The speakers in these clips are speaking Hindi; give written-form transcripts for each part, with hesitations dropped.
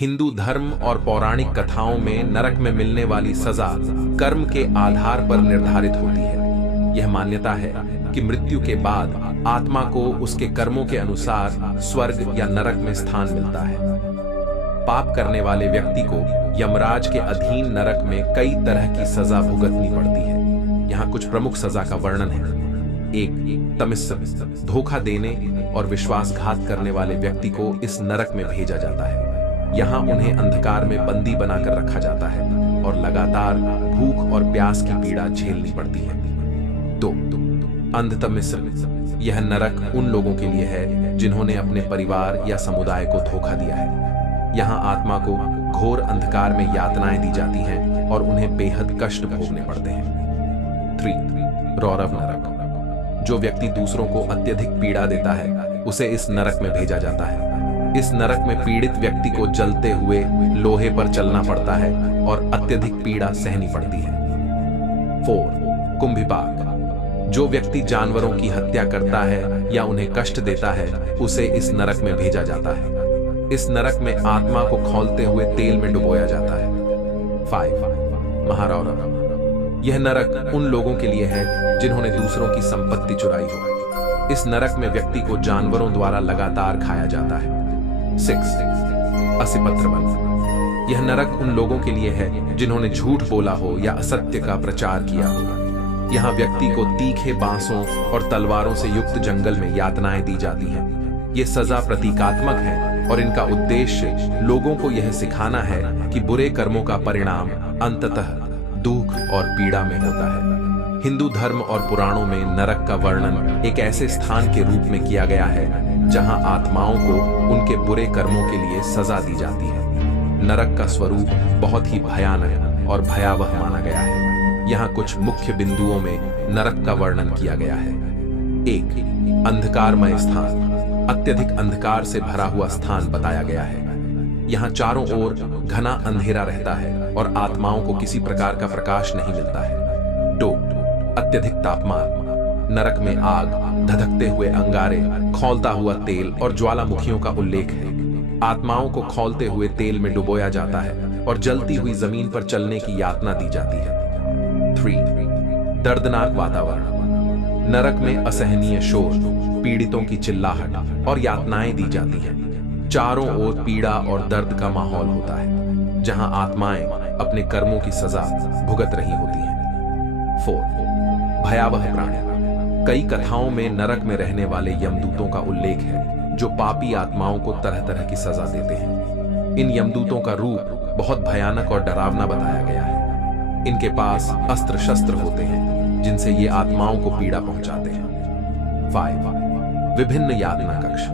हिंदू धर्म और पौराणिक कथाओं में नरक में मिलने वाली सजा कर्म के आधार पर निर्धारित होती है। यह मान्यता है कि मृत्यु के बाद आत्मा को उसके कर्मों के अनुसार स्वर्ग या नरक में स्थान मिलता है। पाप करने वाले व्यक्ति को यमराज के अधीन नरक में कई तरह की सजा भुगतनी पड़ती है। यहाँ कुछ प्रमुख सजा का वर्णन है। 1. तमिस्स, धोखा देने और विश्वासघात करने वाले व्यक्ति को इस नरक में भेजा जाता है। यहाँ उन्हें अंधकार में बंदी बनाकर रखा जाता है और लगातार भूख और प्यास की पीड़ा झेलनी पड़ती है। 2. अंधतमिस्स, यह नरक उन लोगों के लिए है जिन्होंने अपने परिवार या समुदाय को धोखा दिया है। यहाँ आत्मा को घोर अंधकार में यातनाएं दी जाती हैं और उन्हें बेहद कष्ट भोगने पड़ते हैं। 3. रौरव नरक, जो व्यक्ति दूसरों को अत्यधिक पीड़ा देता है उसे इस नरक में भेजा जाता है। इस नरक में पीड़ित व्यक्ति को जलते हुए लोहे पर चलना पड़ता है और अत्यधिक पीड़ा सहनी पड़ती है। 4. कुंभिपाक, जो व्यक्ति जानवरों की हत्या करता है या उन्हें कष्ट देता है उसे इस नरक में भेजा जाता है। इस नरक में आत्मा को खौलते हुए तेल में डुबोया जाता है। 5. महारौरव, यह नरक उन लोगों के लिए है जिन्होंने दूसरों की संपत्ति चुराई हो। इस नरक में व्यक्ति को जानवरों द्वारा लगातार खाया जाता है। 6. असिपत्रवन, यह नरक उन लोगों के लिए है जिन्होंने झूठ बोला हो या असत्य का प्रचार किया हो। यहाँ व्यक्ति को तीखे बांसों और तलवारों से युक्त जंगल में यातनाएं दी जाती हैं। ये सजा प्रतीकात्मक है और इनका उद्देश्य लोगों को यह सिखाना है कि बुरे कर्मों का परिणाम अंततः दुख और पीड़ा में होता है। हिंदू धर्म और पुराणों में नरक का वर्णन एक ऐसे स्थान के रूप में किया गया है जहां आत्माओं को उनके बुरे कर्मों के लिए सजा दी जाती है। नरक का स्वरूप बहुत ही भयानक और भयावह माना गया है। यहाँ कुछ मुख्य बिंदुओं में नरक का वर्णन किया गया है। 1. अंधकारमय स्थान, अत्यधिक अंधकार से भरा हुआ स्थान बताया गया है। यहाँ चारों ओर घना अंधेरा रहता है और आत्माओं को किसी प्रकार का प्रकाश नहीं मिलता है। 2. अत्यधिक तापमान, नरक में आग, धधकते हुए अंगारे, खौलता हुआ तेल और ज्वालामुखियों का उल्लेख है। आत्माओं को खौलते हुए तेल में डुबोया जाता है और जलती हुई जमीन पर चलने की यातना दी जाती है। 3. दर्दनाक वातावरण, नरक में असहनीय शोर, पीड़ितों की चिल्लाहट और यातनाएं दी जाती हैं। चारों ओर पीड़ा और दर्द का माहौल होता है जहां आत्माएं अपने कर्मों की सजा भुगत रही होती हैं। 4. भयावह प्राणी, कई कथाओं में नरक में रहने वाले यमदूतों का उल्लेख है जो पापी आत्माओं को तरह तरह की सजा देते हैं। इन यमदूतों का रूप बहुत भयानक और डरावना बताया गया है। इनके पास अस्त्र शस्त्र होते हैं जिनसे ये आत्माओं को पीड़ा पहुंचाते हैं। 5. विभिन्न यातना कक्ष,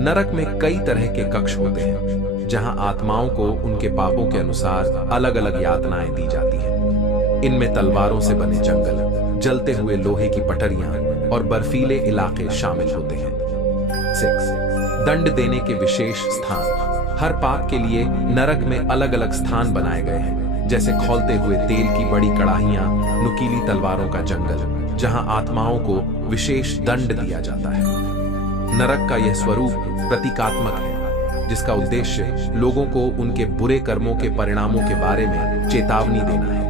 नरक में कई तरह के कक्ष होते हैं जहां आत्माओं को उनके पापों के अनुसार अलग अलग यातनाएं दी जाती हैं। इनमें तलवारों से बने जंगल, जलते हुए लोहे की पटरियां और बर्फीले इलाके शामिल होते हैं। 6. दंड देने के विशेष स्थान, हर पाप के लिए नरक में अलग अलग स्थान बनाए गए हैं, जैसे खौलते हुए तेल की बड़ी कड़ाहियां, नुकीली तलवारों का जंगल, जहां आत्माओं को विशेष दंड दिया जाता है। नरक का यह स्वरूप प्रतीकात्मक है जिसका उद्देश्य लोगों को उनके बुरे कर्मों के परिणामों के बारे में चेतावनी देना है।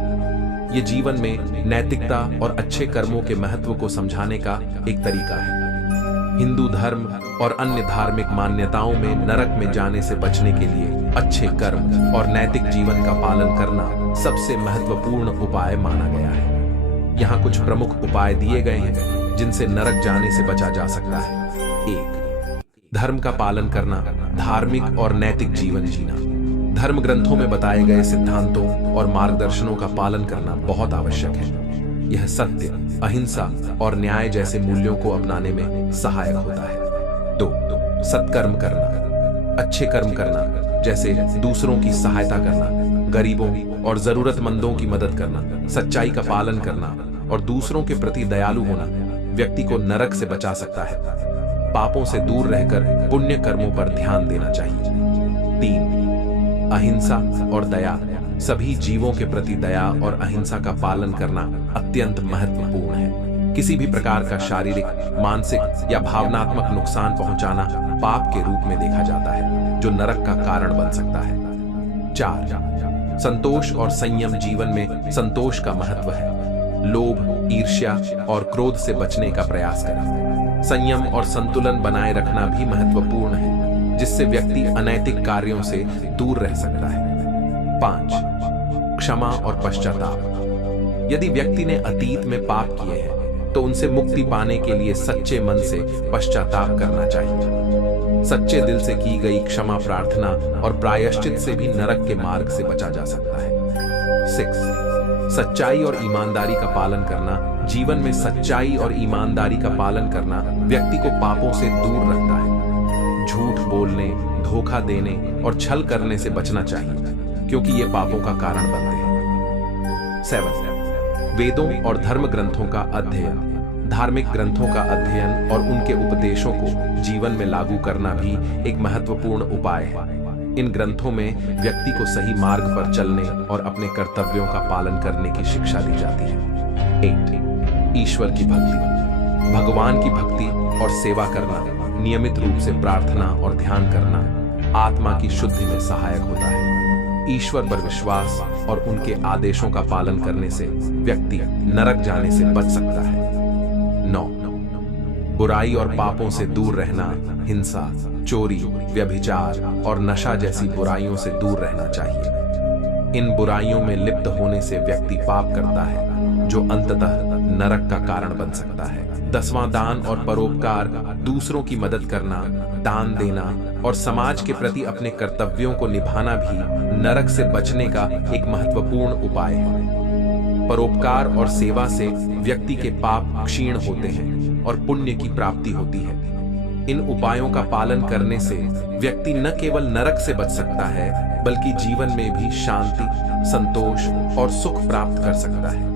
ये जीवन में नैतिकता और अच्छे कर्मों के महत्व को समझाने का एक तरीका है। हिंदू धर्म और अन्य धार्मिक मान्यताओं में नरक में जाने से बचने के लिए अच्छे कर्म और नैतिक जीवन का पालन करना सबसे महत्वपूर्ण उपाय माना गया है। यहाँ कुछ प्रमुख उपाय दिए गए हैं जिनसे नरक जाने से बचा जा सकता है। 1. धर्म का पालन करना, धार्मिक और नैतिक जीवन जीना। धर्म ग्रंथों में बताए गए सिद्धांतों और मार्गदर्शनों का पालन करना बहुत आवश्यक है। यह सत्य, अहिंसा और न्याय जैसे मूल्यों को अपनाने में सहायक होता है। 2. सत्कर्म करना, अच्छे कर्म करना, जैसे दूसरों की सहायता करना, गरीबों और जरूरतमंदों की मदद करना, सच्चाई का पालन करना और दूसरों के प्रति दयालु होना व्यक्ति को नरक से बचा सकता है। पापों से दूर रहकर पुण्य कर्मों पर ध्यान देना चाहिए। 3. अहिंसा और दया, सभी जीवों के प्रति दया और अहिंसा का पालन करना अत्यंत महत्वपूर्ण है। किसी भी प्रकार का शारीरिक, मानसिक या भावनात्मक नुकसान पहुंचाना पाप के रूप में देखा जाता है, जो नरक का कारण बन सकता है। 4 संतोष और संयम। जीवन में संतोष का महत्व है। लोभ, ईर्ष्या और क्रोध से बचने का प्रयास करें। संयम और संतुलन बनाए रखना भी महत्वपूर्ण है, जिससे व्यक्ति अनैतिक कार्यों से दूर रह सकता है। 5 क्षमा और पश्चाताप। यदि व्यक्ति ने अतीत में पाप किए हैं तो उनसे मुक्ति पाने के लिए सच्चे मन से पश्चाताप करना चाहिए। सच्चे दिल से की गई क्षमा प्रार्थना और प्रायश्चित से भी नरक के मार्ग से बचा जा सकता है। 6 सच्चाई और ईमानदारी का पालन करना। जीवन में सच्चाई और ईमानदारी का पालन करना व्यक्ति को पापों से दूर रखता है। झूठ बोलने, धोखा देने और छल करने से बचना चाहिए, क्योंकि ये पापों का कारण बनते हैं। 7 वेदों और धर्म ग्रंथों का अध्ययन। धार्मिक ग्रंथों का अध्ययन और उनके उपदेशों को जीवन में लागू करना भी एक महत्वपूर्ण उपाय है। इन ग्रंथों में व्यक्ति को सही मार्ग पर चलने और अपने कर्तव्यों का पालन करने की शिक्षा दी जाती है। 8 ईश्वर की भक्ति। भगवान की भक्ति और सेवा करना, नियमित रूप से प्रार्थना और ध्यान करना आत्मा की शुद्धि में सहायक होता है। ईश्वर पर विश्वास और उनके आदेशों का पालन करने से व्यक्ति नरक जाने से बच सकता है। 9 बुराई और पापों से दूर रहना। हिंसा, चोरी, व्यभिचार और नशा जैसी बुराइयों से दूर रहना चाहिए। इन बुराइयों में लिप्त होने से व्यक्ति पाप करता है, जो अंततः नरक का कारण बन सकता है। 10वां दान और परोपकार। दूसरों की मदद करना, दान देना और समाज के प्रति अपने कर्तव्यों को निभाना भी नरक से बचने का एक महत्वपूर्ण उपाय है। परोपकार और सेवा से व्यक्ति के पाप क्षीण होते हैं और पुण्य की प्राप्ति होती है। इन उपायों का पालन करने से व्यक्ति न केवल नरक से बच सकता है, बल्कि जीवन में भी शांति, संतोष और सुख प्राप्त कर सकता है।